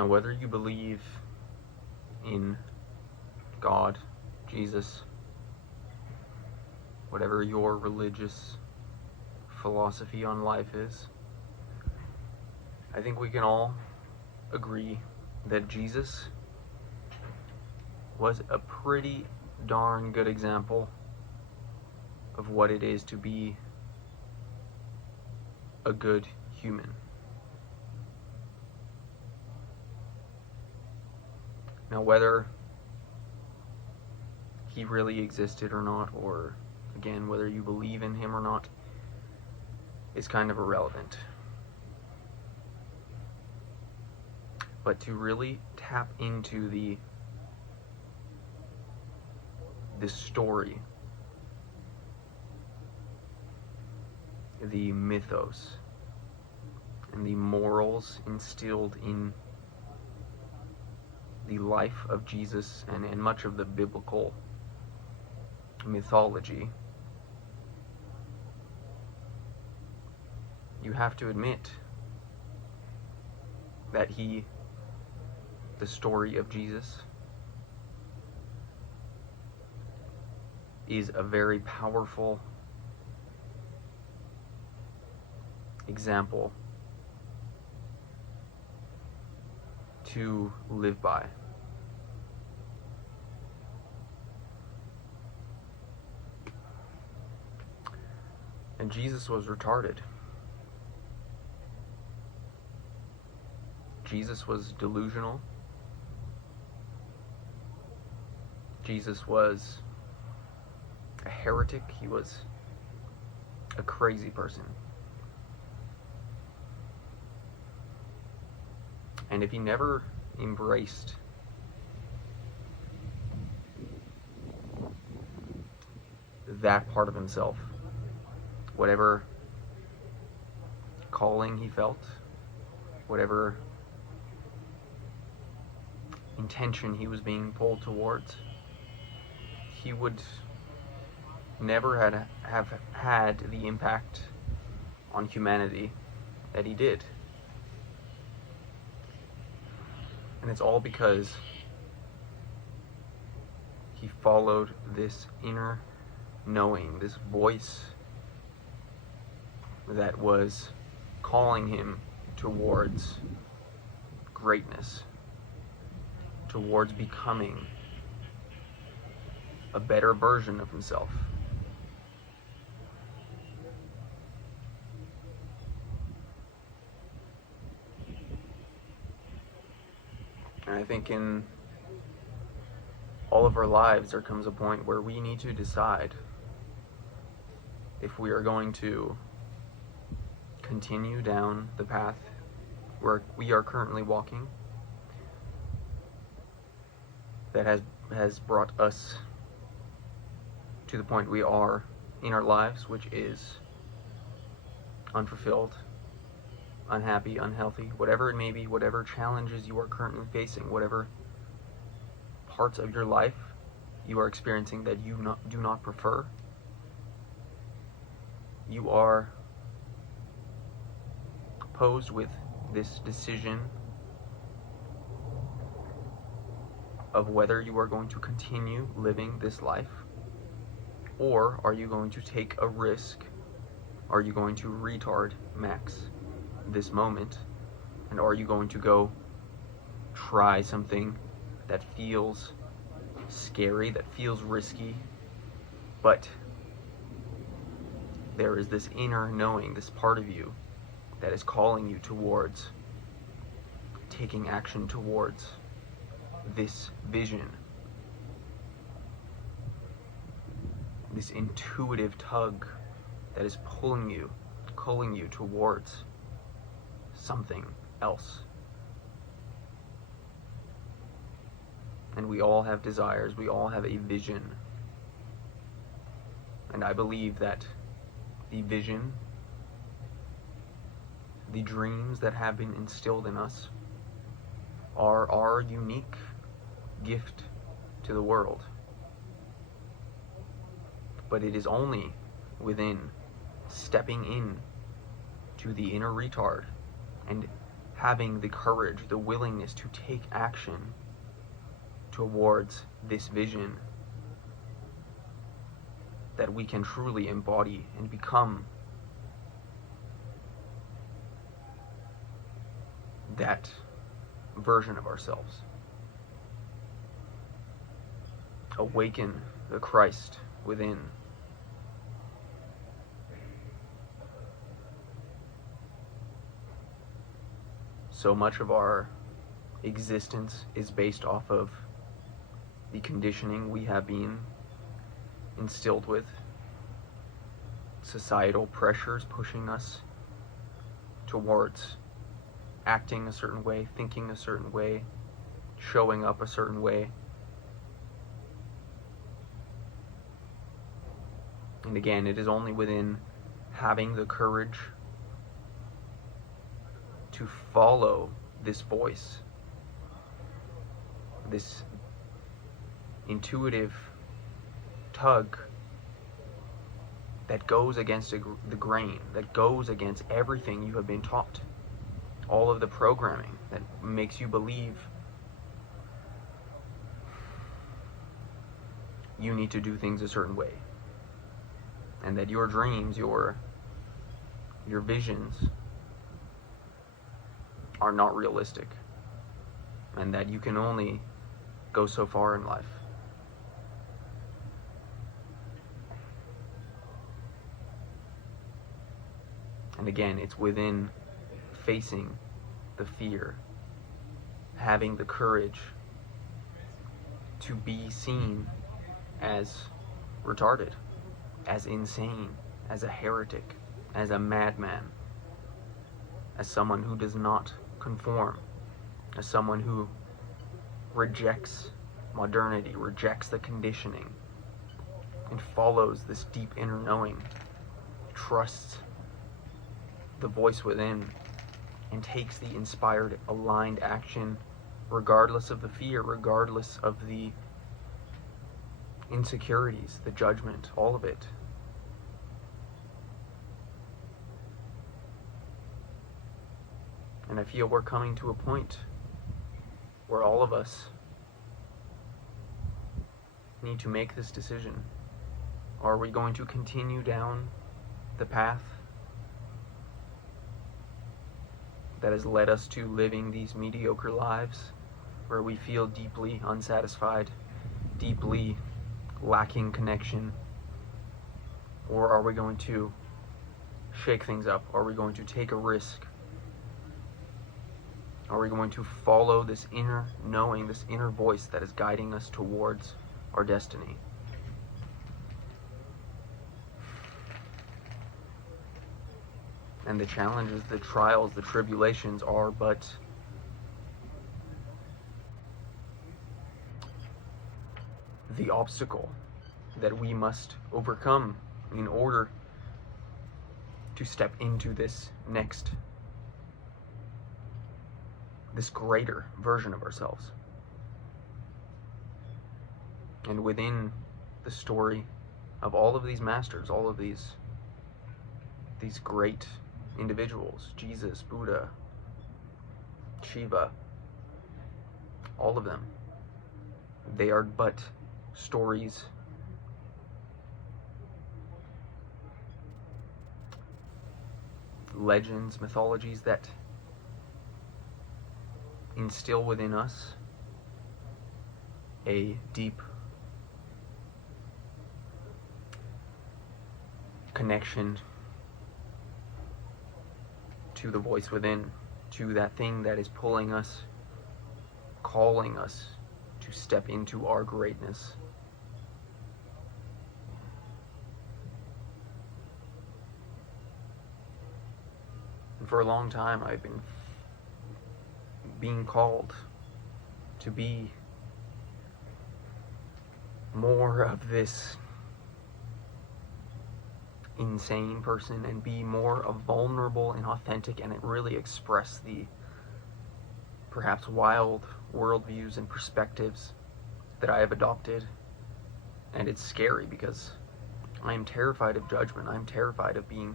Now, whether you believe in God, Jesus, whatever your religious philosophy on life is, I think we can all agree that Jesus was a pretty darn good example of what it is to be a good human. Now, whether he really existed or not, or again, whether you believe in him or not, is kind of irrelevant. But to really tap into the story, the mythos, and the morals instilled in the life of Jesus and much of the biblical mythology, you have to admit that the story of Jesus, is a very powerful example to live by. And Jesus was retarded. Jesus was delusional. Jesus was a heretic. He was a crazy person. And if he never embraced that part of himself, whatever calling he felt, whatever intention he was being pulled towards, he would never have had the impact on humanity that he did. And it's all because he followed this inner knowing, this voice that was calling him towards greatness, towards becoming a better version of himself. And I think in all of our lives there comes a point where we need to decide if we are going to continue down the path where we are currently walking, that has brought us to the point we are in our lives, which is unfulfilled, unhappy, unhealthy, whatever it may be, whatever challenges you are currently facing, whatever parts of your life you are experiencing that you do not prefer, you are posed with this decision of whether you are going to continue living this life, or are you going to take a risk? Are you going to retard max this moment? And are you going to go try something that feels scary, that feels risky, but there is this inner knowing, this part of you that is calling you towards taking action towards this vision, this intuitive tug that is pulling you towards something else. And we all have desires, we all have a vision. And I believe that the vision, the dreams that have been instilled in us are our unique gift to the world. But it is only within stepping in to the inner retard and having the courage, the willingness to take action towards this vision that we can truly embody and become that version of ourselves. Awaken the Christ within. So much of our existence is based off of the conditioning we have been instilled with, societal pressures pushing us towards acting a certain way, thinking a certain way, showing up a certain way. And again, it is only within having the courage to follow this voice, this intuitive tug that goes against the grain, that goes against everything you have been taught, all of the programming that makes you believe you need to do things a certain way, and that your dreams, your visions are not realistic, and that you can only go so far in life. And again, it's within facing the fear, having the courage to be seen as retarded, as insane, as a heretic, as a madman, as someone who does not conform, as someone who rejects modernity, rejects the conditioning, and follows this deep inner knowing, trusts the voice within, and takes the inspired, aligned action regardless of the fear, regardless of the insecurities, the judgment, all of it. And I feel we're coming to a point where all of us need to make this decision. Are we going to continue down the path that has led us to living these mediocre lives where we feel deeply unsatisfied, deeply lacking connection? Or are we going to shake things up? Are we going to take a risk? Are we going to follow this inner knowing, this inner voice that is guiding us towards our destiny? And the challenges, the trials, the tribulations are but the obstacle that we must overcome in order to step into this next, this greater version of ourselves. And within the story of all of these masters, all of these great individuals, Jesus, Buddha, Shiva, all of them, they are but stories, legends, mythologies that instill within us a deep connection to the voice within, to that thing that is pulling us, calling us to step into our greatness. And for a long time, I've been being called to be more of this insane person and be more of vulnerable and authentic and really express the perhaps wild worldviews and perspectives that I have adopted. And it's scary because I am terrified of judgment. I'm terrified of being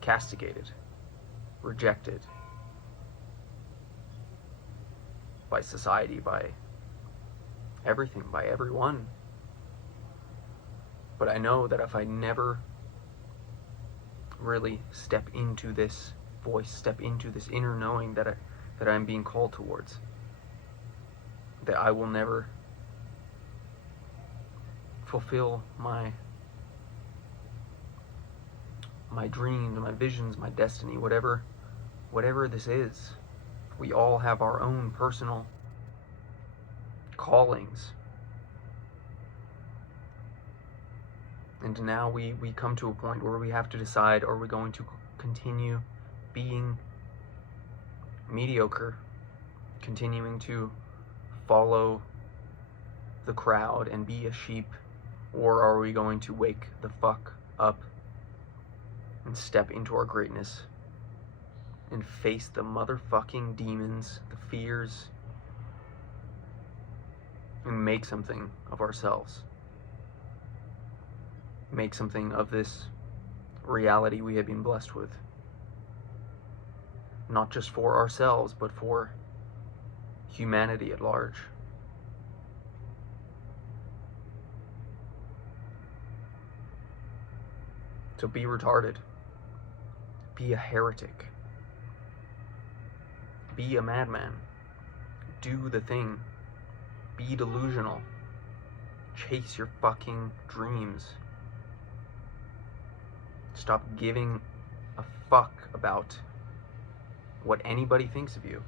castigated, rejected, by society, by everything, by everyone. But I know that if I never really step into this voice, step into this inner knowing that I'm being called towards, that I will never fulfill my dreams, my visions, my destiny, whatever this is. We all have our own personal callings. And now we come to a point where we have to decide, are we going to continue being mediocre, continuing to follow the crowd and be a sheep, or are we going to wake the fuck up and step into our greatness and face the motherfucking demons, the fears, and make something of ourselves? Make something of this reality we have been blessed with. Not just for ourselves, but for humanity at large. So be retarded. Be a heretic. Be a madman. Do the thing. Be delusional. Chase your fucking dreams. Stop giving a fuck about what anybody thinks of you,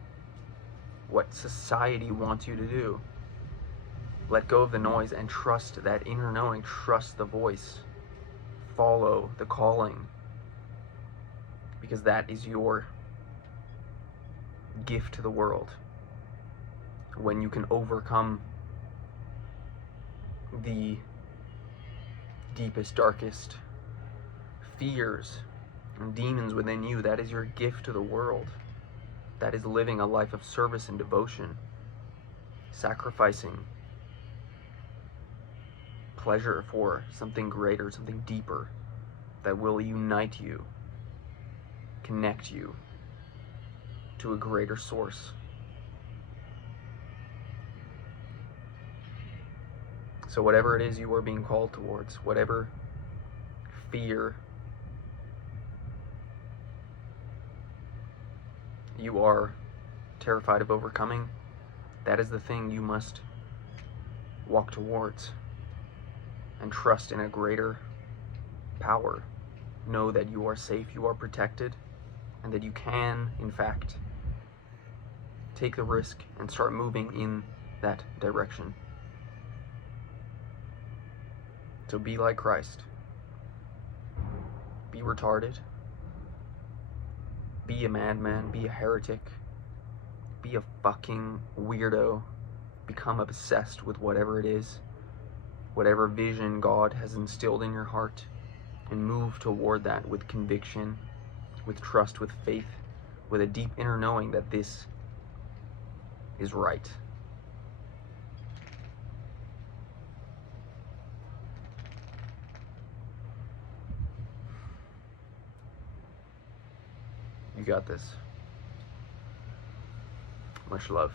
what society wants you to do. Let go of the noise and trust that inner knowing, trust the voice, follow the calling, because that is your gift to the world. When you can overcome the deepest, darkest fears and demons within you, that is your gift to the world. That is living a life of service and devotion, sacrificing pleasure for something greater, something deeper, that will unite you, connect you to a greater source. So whatever it is you are being called towards, whatever fear you are terrified of overcoming, that is the thing you must walk towards, and trust in a greater power. Know that you are safe, you are protected, and that you can, in fact, take the risk and start moving in that direction. So be like Christ. Be retarded. Be a madman. Be a heretic. Be a fucking weirdo. Become obsessed with whatever it is, whatever vision God has instilled in your heart, and move toward that with conviction, with trust, with faith, with a deep inner knowing that this is right. You got this. Much love.